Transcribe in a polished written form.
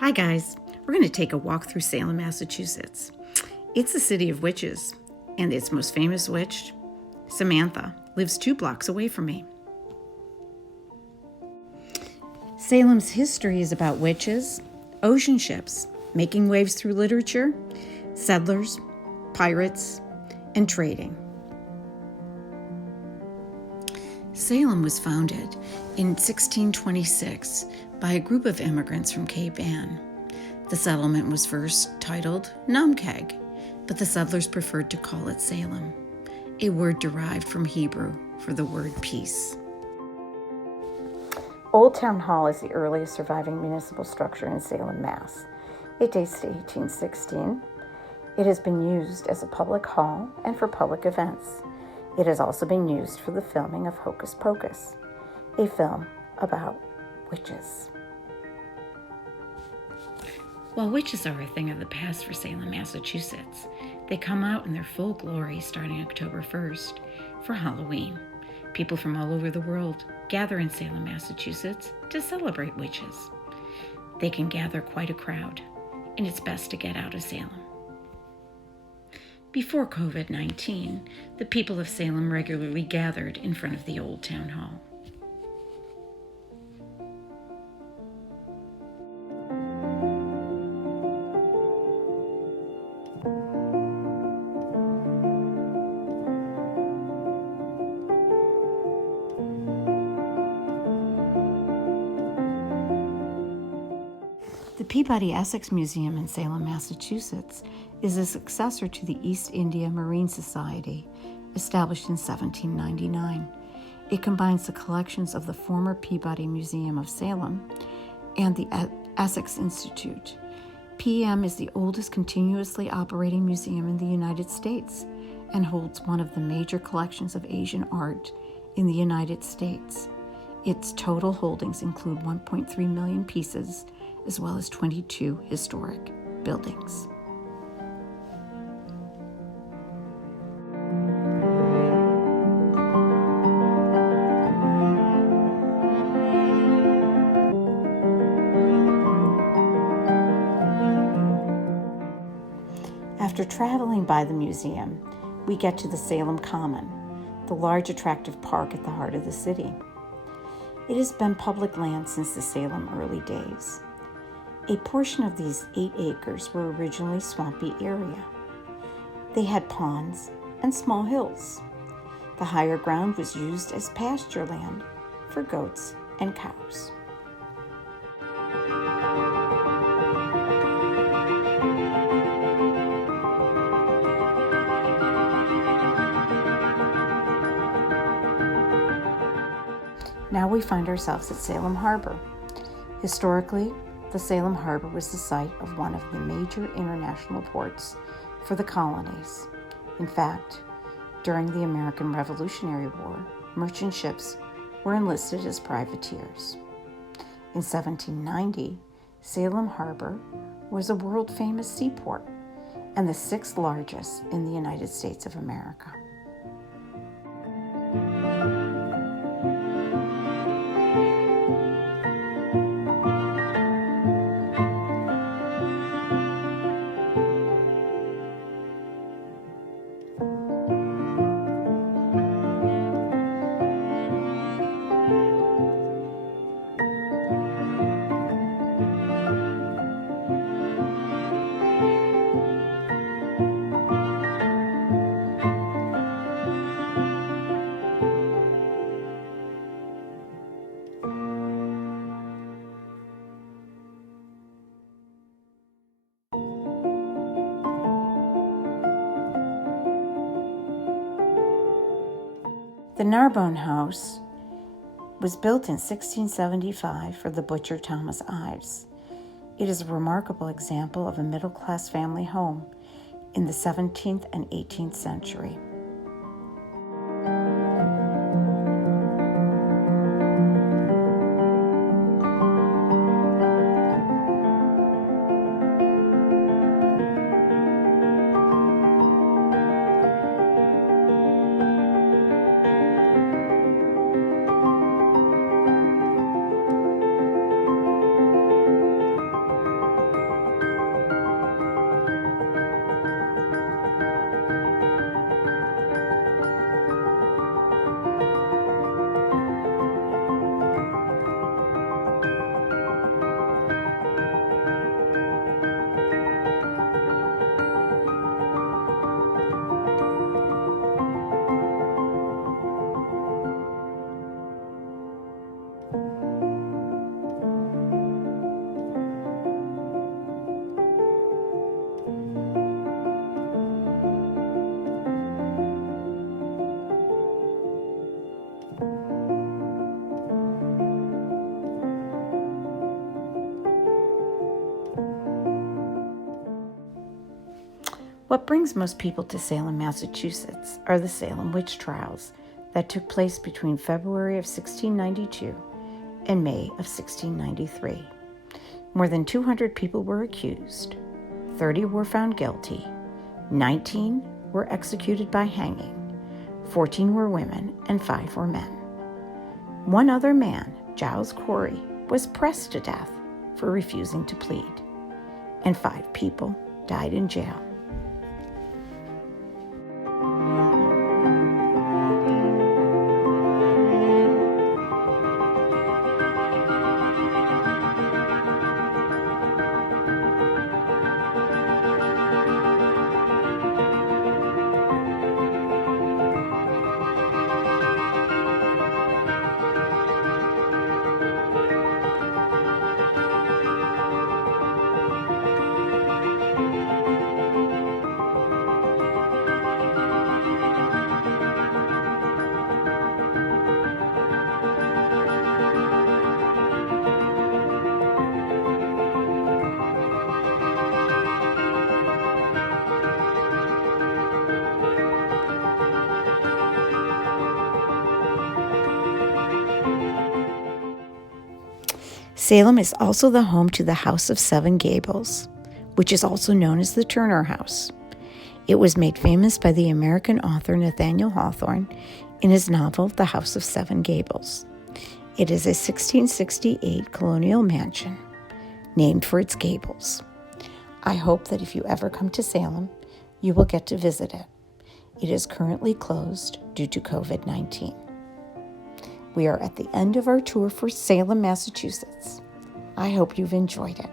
Hi guys, we're going to take a walk through Salem, Massachusetts. It's the city of witches, and its most famous witch, Samantha, lives 2 blocks away from me. Salem's history is about witches, ocean ships, making waves through literature, settlers, pirates, and trading. Salem was founded in 1626 by a group of immigrants from Cape Ann. The settlement was first titled Namkeg, but the settlers preferred to call it Salem, a word derived from Hebrew for the word peace. Old Town Hall is the earliest surviving municipal structure in Salem, Mass. It dates to 1816. It has been used as a public hall and for public events. It has also been used for the filming of Hocus Pocus, a film about witches. While witches are a thing of the past for Salem, Massachusetts, they come out in their full glory starting October 1st for Halloween. People from all over the world gather in Salem, Massachusetts to celebrate witches. They can gather quite a crowd, and it's best to get out of Salem. Before COVID-19, the people of Salem regularly gathered in front of the Old Town Hall. The Peabody Essex Museum in Salem, Massachusetts, is a successor to the East India Marine Society, established in 1799. It combines the collections of the former Peabody Museum of Salem and the Essex Institute. PM is the oldest continuously operating museum in the United States and holds one of the major collections of Asian art in the United States. Its total holdings include 1.3 million pieces, as well as 22 historic buildings. After traveling by the museum, we get to the Salem Common, the large attractive park at the heart of the city. It has been public land since the Salem early days. A portion of these 8 acres were originally swampy area. They had ponds and small hills. The higher ground was used as pasture land for goats and cows. Now we find ourselves at Salem Harbor. Historically, the Salem Harbor was the site of one of the major international ports for the colonies. In fact, during the American Revolutionary War, merchant ships were enlisted as privateers. In 1790, Salem Harbor was a world-famous seaport and the 6th largest in the United States of America. The Narbonne House was built in 1675 for the butcher Thomas Ives. It is a remarkable example of a middle-class family home in the 17th and 18th century. What brings most people to Salem, Massachusetts are the Salem witch trials that took place between February of 1692 and May of 1693. More than 200 people were accused, 30 were found guilty, 19 were executed by hanging, 14 were women, and 5 were men. One other man, Giles Corey, was pressed to death for refusing to plead, and 5 people died in jail. Salem is also the home to the House of Seven Gables, which is also known as the Turner House. It was made famous by the American author Nathaniel Hawthorne in his novel The House of Seven Gables. It is a 1668 colonial mansion named for its gables. I hope that if you ever come to Salem, you will get to visit it. It is currently closed due to COVID-19. We are at the end of our tour for Salem, Massachusetts. I hope you've enjoyed it.